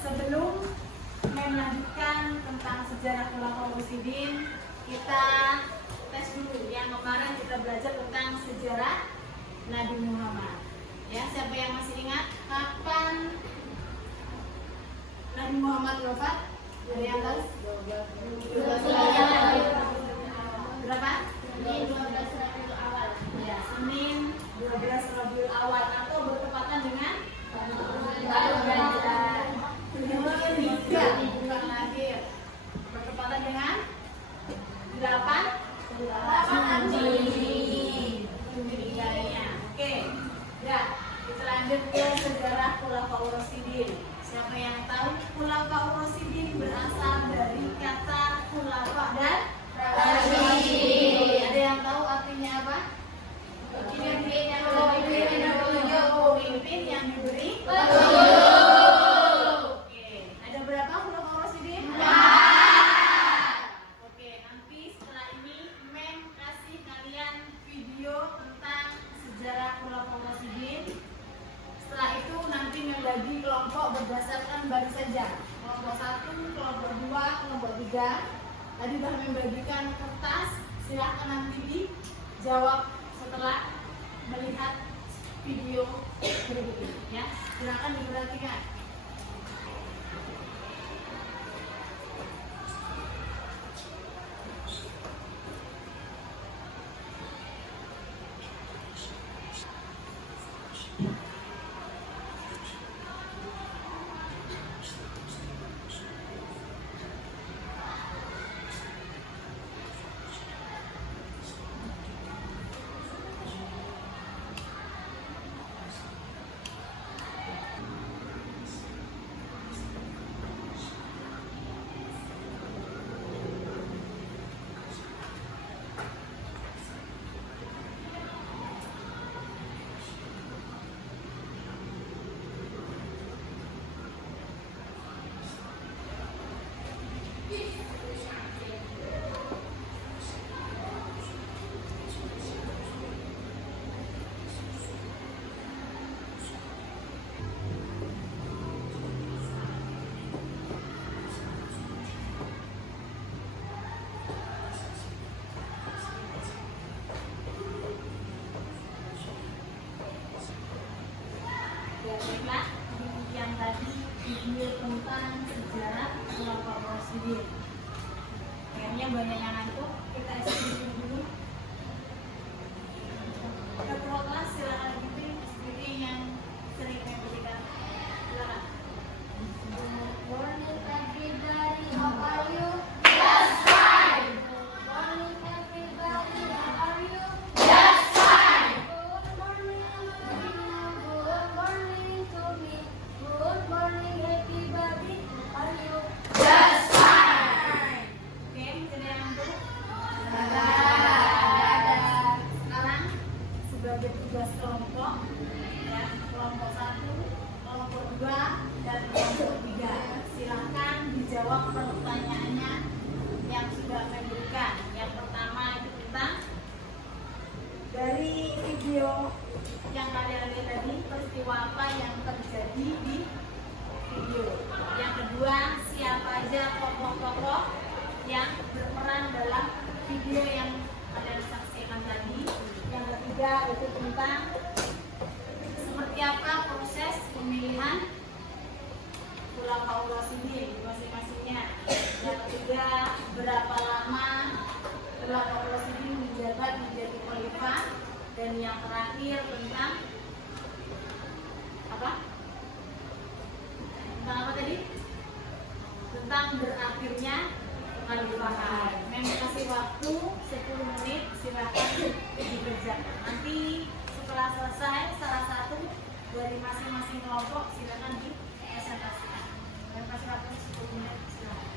Sebelum melanjutkan tentang sejarah Khulafaur Rasyidin, kita tes dulu. Yang kemarin kita belajar tentang sejarah Nabi Muhammad. Ya, siapa yang masih ingat kapan Nabi Muhammad wafat? Ada yang tahu? 12 berapa? Senin 12 Rabiul Awal. Ya, Senin 12 Rabiul Awal atau bertepatan dengan bulan lahir. Bertepatan dengan 8 Juni. Oke. Ya, kita lanjut ke sejarah Khulafaur Rasyidin. Siapa yang tahu Khulafaur Rasyidin berasal dari kata khulafa dan rasyid. Ada yang tahu artinya apa? Pemimpin yang diberi petunjuk. Oke, ada berapa Khulafaur Rasyidin? Oke, nanti setelah ini Mem kasih kalian video tentang sejarah Khulafaur Rasyidin. Setelah itu nanti membagi kelompok berdasarkan baris saja. Kelompok 1, kelompok 2, kelompok 3. Tadi sudah membagikan kertas, silahkan nanti dijawab setelah melihat video berikut ini. Ya, silahkan diperhatikan. Baiklah, demikian tadi video tentang sejarah Khulafaur Rasyidin. Kayaknya banyak yang ngantuk, kita eksekusi dulu. Ketua kelas silakan dipimpin seperti yang sering saya berikan. Silakan. Good morning everybody, how are you? Just fine. Good morning everybody, how are you? Just fine. Good morning to me. Good morning everybody, how are you? Just fine. Oke, jadi yang ngantuk. Sekarang sebagai tugas kelompok, ya, kelompok 1, kelompok 2, dan kelompok 3. Silakan dijawab pertanyaannya yang sudah saya berikan. Yang pertama itu tentang dari video yang kalian lihat tadi, peristiwa apa yang terjadi di video. Yang kedua, siapa aja tokoh-tokoh yang berperan dalam video yang kalian saksikan tadi. Yang ketiga itu tentang seperti apa proses pemilihan Khulafaur Rasyidin masing-masingnya. Yang ketiga, berapa lama Khulafaur Rasyidin menjabat menjadi khalifah. Dan yang terakhir tentang apa? Tentang apa tadi? Tentang berakhirnya kekhalifahan. Memang kasih waktu 10 menit, silakan dikerjakan. Nanti setelah selesai salah satu dari masing-masing kelompok silakan dipresentasikan. Dan kasih waktu 10 menit, silakan.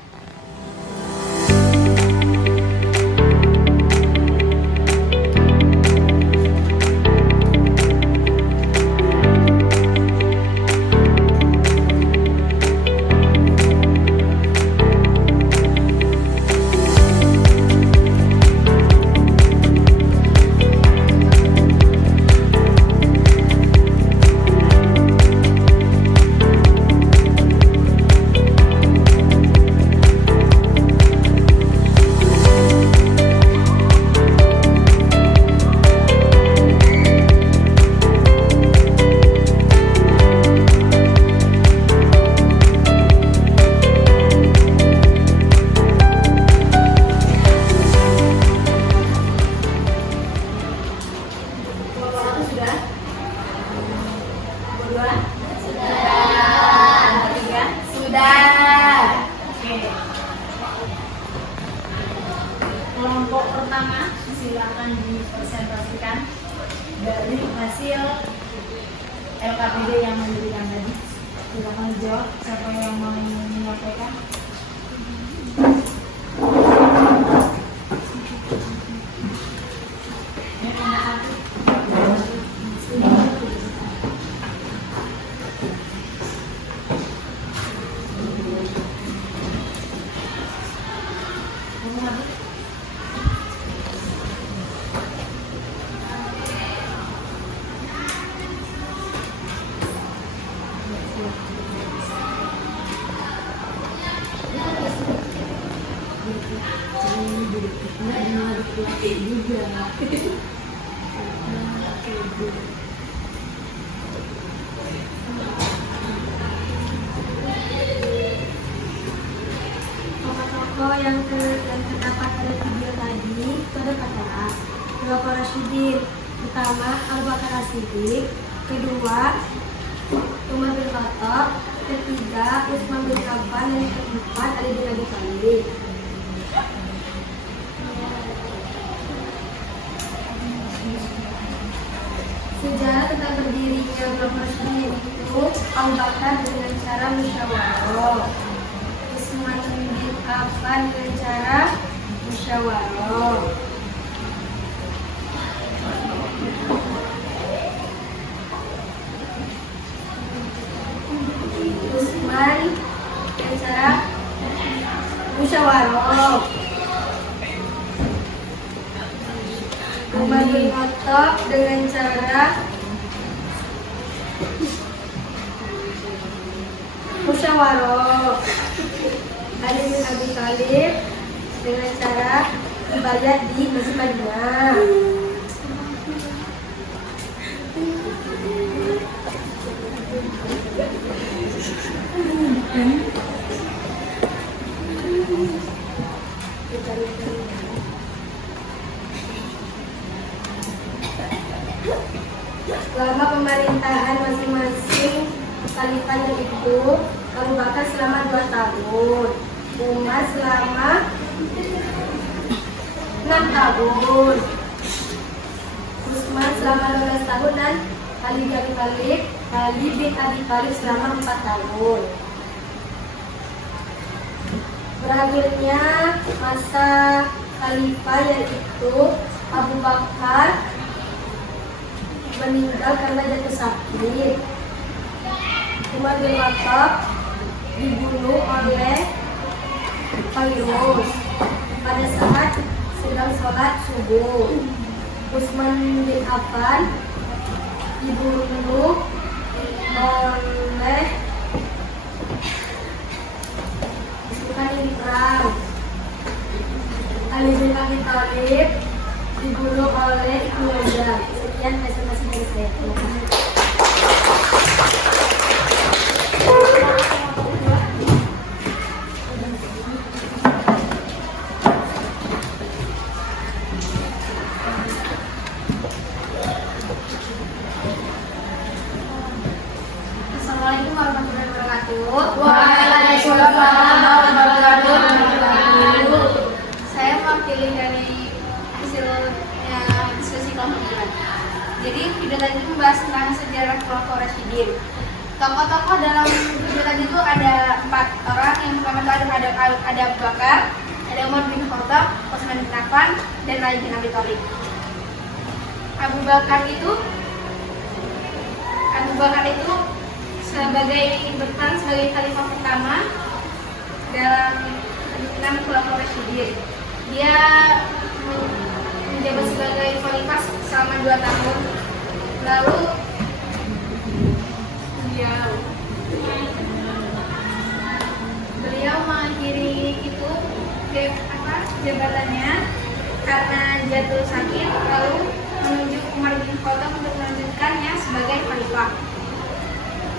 Silakan dijawab. Siapa yang mau menyampaikan? Ya, nomor satu. Nomor satu. Tokoh-tokoh yang terdapat pada video tadi itu ada 4 orang. Khulafaur Rasyidin, pertama Abu Bakar As-Siddiq, kedua Umar bin Khattab, ketiga Utsman bin Affan, dan keempat Ali bin Abi Thalib. Sejarah tentang berdirinya Khulafaur Rasyidin itu Abu Bakar dengan cara musyawarah, Utsman bin Affan dengan cara musyawarah, Utsman dengan cara musyawarah, Umar bin Khattab dengan cara musyawarah, Ali bin Abi Thalib dengan cara ibadat di Masjid Madinah. Selama pemerintahan masing-masing khalifahnya itu, Abu Bakar selama 2 tahun, Umar selama 6 tahun, Utsman selama 12 tahun, dan Ali bin Abi Thalib selama 4 tahun. Berakhirnya masa khalifah yaitu Abu Bakar meninggal karena jatuh sakit. Umar bin Khattab dibunuh oleh Fairuz pada saat sedang sholat subuh. Utsman bin Affan dibunuh oleh bukan ini perang. Ali bin Abi Thalib dibunuh oleh Ibnu Yazid. Sekian presentasi dari saya. Assalamualaikum warahmatullahi wabarakatuh. Waalaikumsalam warahmatullahi wabarakatuh. Saya mewakili dari diskusi kelompok 2. Jadi video tadi membahas tentang sejarah Khulafaur Rasyidin. Tokoh-tokoh dalam video tadi itu ada 4 orang. Yang pertama itu ada Abu Bakar, ada Umar bin Khattab, Utsman bin Affan, dan Ali bin Abi Thalib. Abu Bakar itu sebagai berperan sebagai khalifah pertama dalam enam Khulafaur Rasyidin. Dia menjabat sebagai khalifah selama 2 tahun. Lalu beliau mengakhiri itu jabatannya karena jatuh sakit, lalu menunjuk Umar bin Khattab untuk melanjutkannya sebagai khalifah.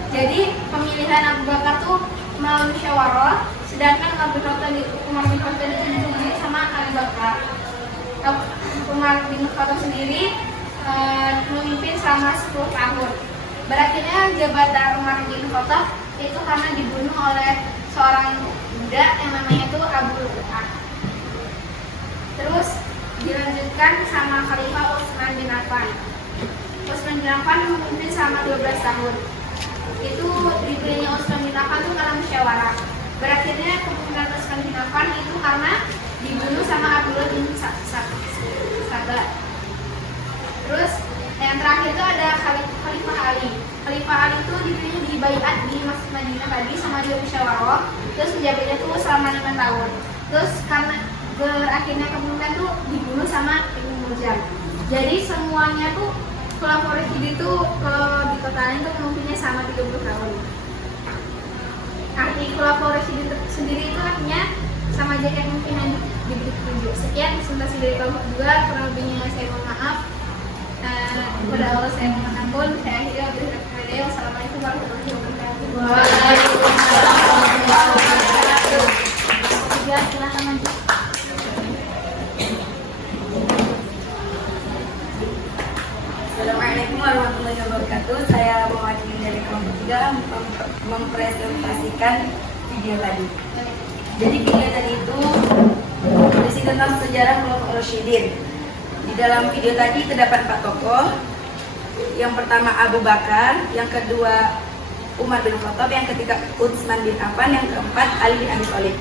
Jadi pemilihan Abu Bakar tuh melalui musyawarah, sedangkan Umar bin Khattab itu ditunjuk sama Abu Bakar. Umar bin Khattab sendiri memimpin selama 10 tahun. Berakhirnya jabatan Umar bin Khattab itu karena dibunuh oleh seorang budak yang namanya itu Abu Lu'lu'ah. Terus dilanjutkan sama Khalifah Utsman bin Affan. Utsman bin Affan memimpin selama 12 tahun. itu dipilihnya Utsman bin Affan itu karena musyawarah. Berakhirnya kepemimpinan Utsman bin Affan itu karena dibunuh sama Abdullah bin Saba. Terus yang terakhir itu ada Khalifah Ali. Khalifah Ali itu dipilih di baiat di Masjid Madinah tadi sama dia musyawarah. Terus menjabatnya tuh selama 5 tahun. Terus karena berakhirnya kepemimpinan tuh dibunuh sama Ibnu Muljam. Jadi semuanya tuh Khulafaur Rasyidin tuh kalau ditotalin tuh memimpinnya sama 30 tahun. Arti Khulafaur Rasyidin sendiri itu artinya sama aja kayak pimpinan diberi petunjuk. Sekian presentasi dari kelompok 2, kurang lebihnya saya mohon maaf. Kepada Allah saya mohon ampun. Saya akhiri wabillahi. Wassalamualaikum warahmatullahi wabarakatuh. Waalaikumsalam warahmatullahi wabarakatuh. Ya, silakan lanjut. Assalamualaikum warahmatullahi wabarakatuh. Saya mewakili dari kelompok 3 mempresentasikan video tadi. Jadi video tadi itu berisi tentang sejarah Khulafaur Rasyidin. Di dalam video tadi terdapat 4 tokoh. Yang pertama Abu Bakar, yang kedua Umar bin Khattab, yang ketiga Utsman bin Affan, yang keempat Ali bin Abi Thalib.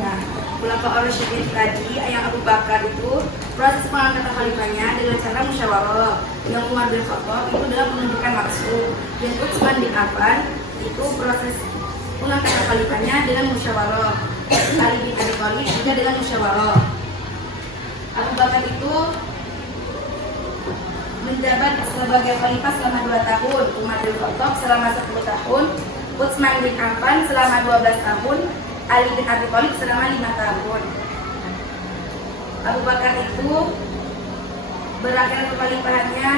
Nah, Khulafaur Rasyidin tadi, yang Abu Bakar itu proses pengangkatan khalifahnya dengan cara musyawarah. Yang Umar bin Khattab itu dalam menunjukkan maksud. Dan Utsman bin Affan itu proses pengangkatan khalifahnya dengan musyawarah. Ali bin Abi Thalib juga dengan musyawarah. Abu Bakar itu menjabat sebagai khalifah selama 2 tahun, Umar bin Khattab selama 10 tahun, Utsman bin Affan selama 12 tahun, Ali bin Abi Thalib selama 5 tahun. Abu Bakar itu berakhir kekhalifahannya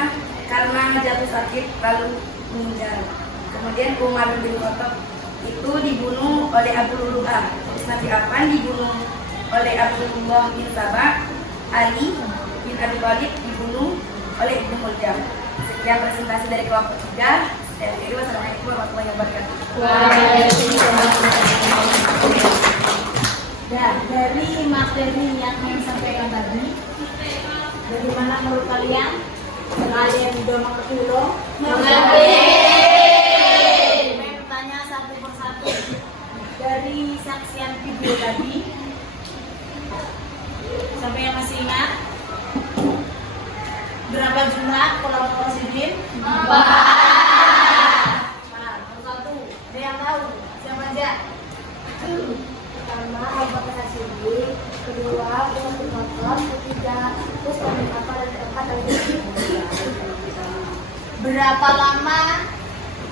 karena jatuh sakit lalu meninggal. Kemudian Umar bin Khattab itu dibunuh oleh Abu Lu'lu'ah. Utsman bin Affan dibunuh oleh Abdullah bin Saba. Ali bin Abi Thalib dibunuh oleh Ibnu Muljam. Sekian presentasi dari kelompok 3. Saya akhiri. Wassalamualaikum warahmatullahi wabarakatuh. Dan dari materi yang saya sampaikan tadi, bagaimana menurut kalian? Kalian sudah mengerti belum? Mengerti. Saya bertanya satu persatu. Dari saksian video tadi, sampai yang masih ingat? Berapa jumlah Khulafaur Rasyidin? 4. Nah, satu. Ada yang tahu? Siapa aja? Pertama Abu Bakar As-Siddiq, kedua Umar bin Khattab, ketiga Utsman bin Affan, dan keempat Ali bin Abi Thalib. Berapa lama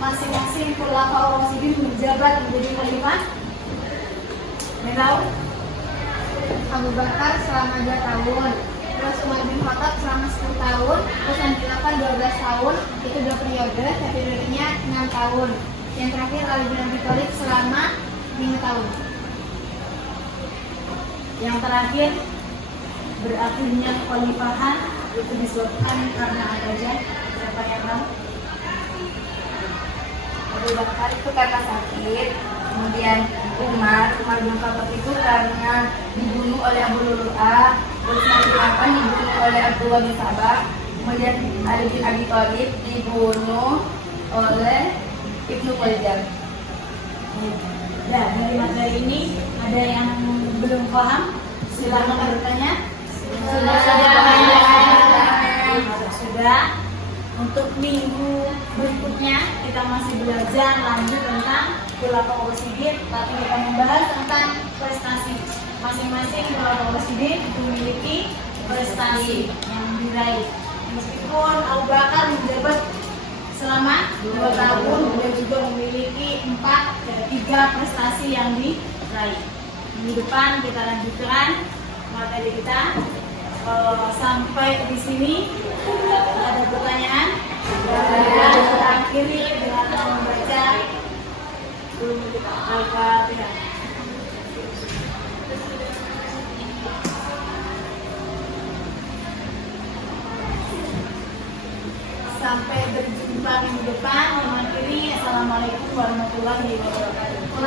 masing-masing Khulafaur Rasyidin menjabat menjadi khalifah? Ada tahu? Abu Bakar selama 2 tahun. Terus Umar bin Khattab selama 10 tahun. Utsman bin Affan 12 tahun. Itu 2 periode. Satu periodenya 6 tahun. Yang terakhir Ali bin Abi Thalib selama 5 tahun. Yang terakhir, berakhirnya kekhalifahan itu disebabkan karena apa aja? Siapa yang tahu? Abu Bakar itu karena sakit. Kemudian Umar bin Khattab itu karena dibunuh oleh Abu Lu'lu'ah. Utsman bin Affan dibunuh oleh Abdullah bin Saba. Kemudian Ali bin Abi Thalib dibunuh oleh Ibnu Muljam. Ya, dari materi ini ada yang belum paham? Silakan bertanya. Sudah. Untuk minggu berikutnya kita masih belajar lanjut tentang Khulafaur Rasyidin, tapi kita membahas tentang prestasi. Masing-masing Khulafaur Rasyidin memiliki prestasi yang diraih. Meskipun Abu Bakar menjabat selama 2 tahun, dia juga memiliki 3 prestasi yang diraih. Minggu depan kita lanjutkan materi kita. Sampai di sini ada pertanyaan. Kita akhiri dengan membaca Al-Fatihah. Sampai berjumpa minggu depan. Mengakhiri. Assalamualaikum warahmatullahi wabarakatuh.